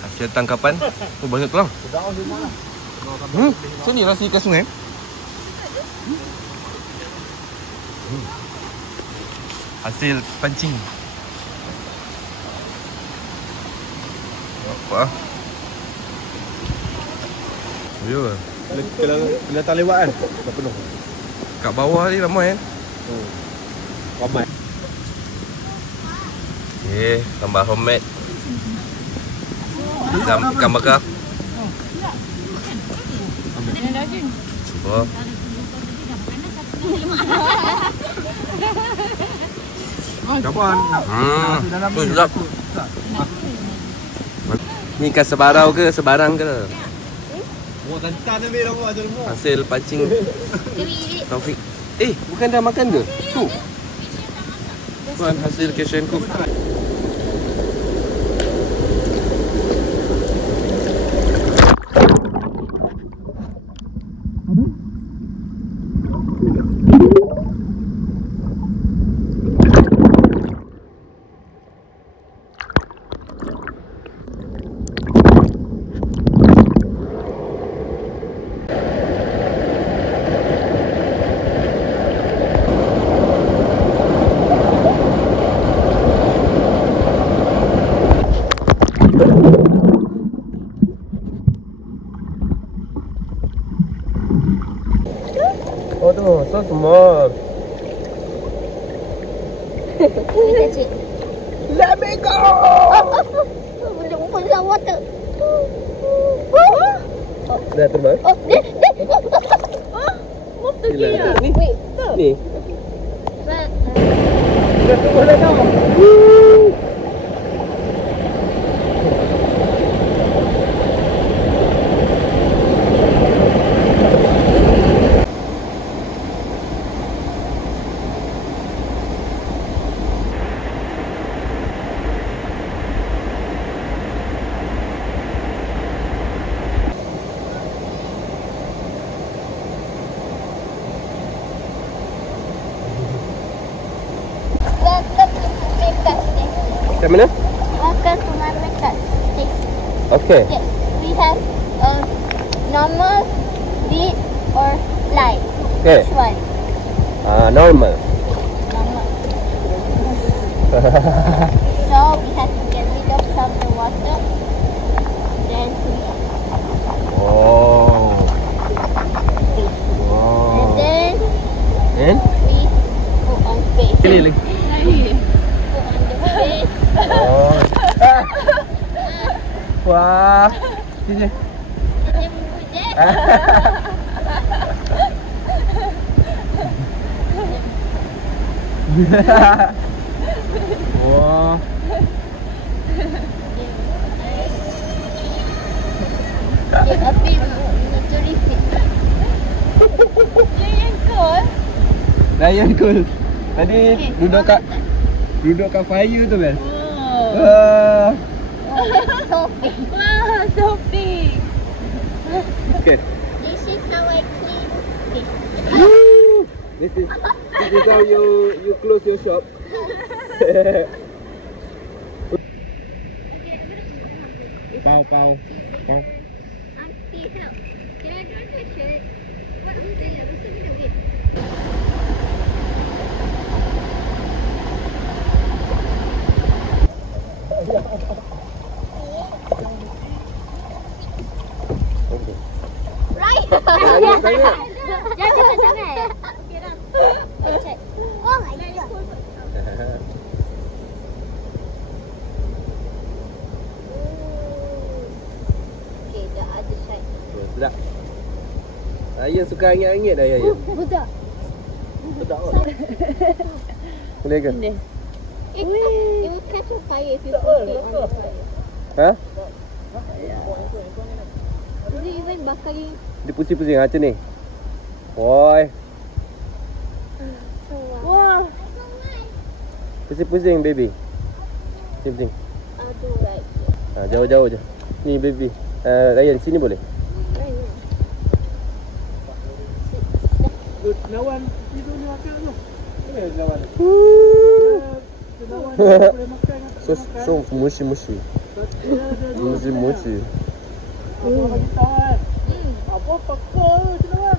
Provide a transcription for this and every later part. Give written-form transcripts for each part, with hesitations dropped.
Hasil tangkapan. Oh, banyak tulang. Sini lah ikan sungai. Hasil pancing. Apa? Ya. Kena tak lewat kan? Dah penuh. Kat bawah ni ramai kan? Ramai. Okay, tambah homemade. Ikan bakar. Cuba. Kapan? Tu sedap. Ni ikan sebarau ke sebarang ke? Hasil pancing Taufik. Bukan dah makan ke? Tu. Tuan hasil Asian Cook. Oh tu, so small. Let me go! Put some water. Dah terbang? Water Gila. dia. Ni? Wait. Ni? Dah Dah dah tau. Kat mana? Welcome to my makeup. Okay. Yes, we have normal, deep, or light. Okay. Which one? Normal. Normal. So we have to get rid of some of the water. Then Oh. and then And? we put on face. Kili lagi. Put on the face. Oh. Wah. Sini. And then we put that. Wah. Dia api untuk refill. Yang cool. Ryan cool. Tadi duduk kat fire tu kan? Sophie. Wah, Sophie. Okay. This is how I clean this. This is how you close your shop. Pau. Auntie, help. Can I draw your shirt? What was it? What's the video? Right. Jangan cepat sangat. Okay dah. Check. Oh my god. Okay, the other side. Sedap. Ryan suka angin-angin dah Ryan. Budak. Boleh ke? It will catch on fire if you put it on the fire. Ha? Is it even bakaring? Dia pusing-pusing macam ni. Woi. Wah. Pusing-pusing baby. Pusing-pusing. Aduh, right. Jauh-jauh je. Ni baby. Ryan sini boleh? Lawan itu ni makan tu. Boleh lawan. So mushi. Mushi. Apa pakar cendawan?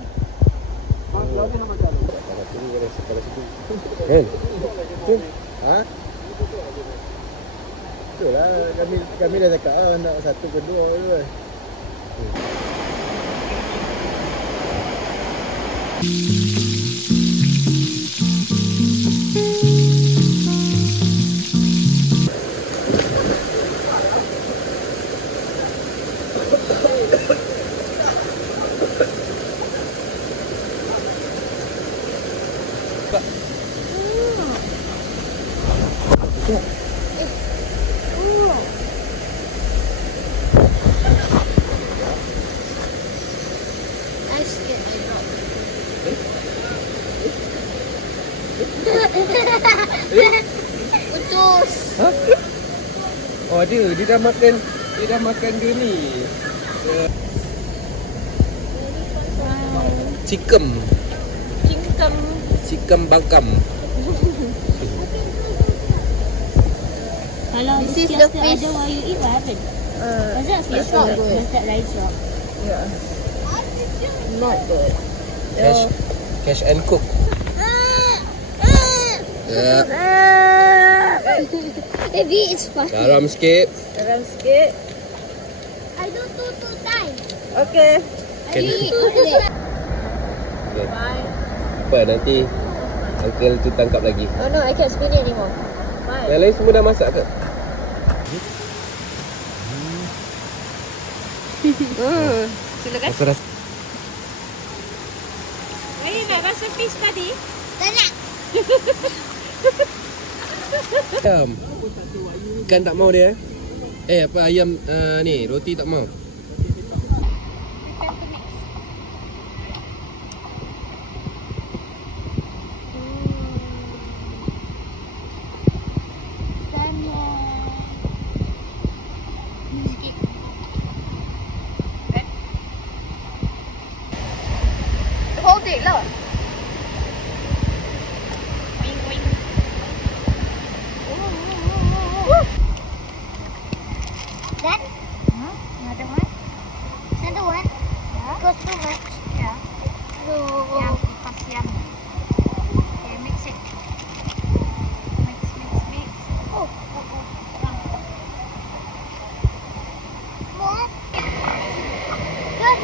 Kan? Ha? Betul lah, kami dah cakap nak satu kedua je. Putus. Ha? Oh dia dah makan dia ni. Cikem bangkam. Kalau This is the fish. Ada you eat, what happened? Was that fish It's not or good. was that rice rock? Not good. Cash and cook. Ya, Maybe it's fun. garam sikit. Garam sikit. I do two times. Okay. Can I eat it. Bye. apa nanti uncle tu tangkap lagi. Oh no, I can't spin it anymore. Bye. Yang lain semua dah masak ke? Silakan. Rasa-rasa Wait, nak rasa fish tadi? Tak nak. ayam. Ikan tak mau dia. Apa ayam ni roti tak mau. Hold it lah. Then, another one. Another one. Yeah. Goes too much. Yeah. So, yum. Okay, mix it. Mix. Oh. More. Good,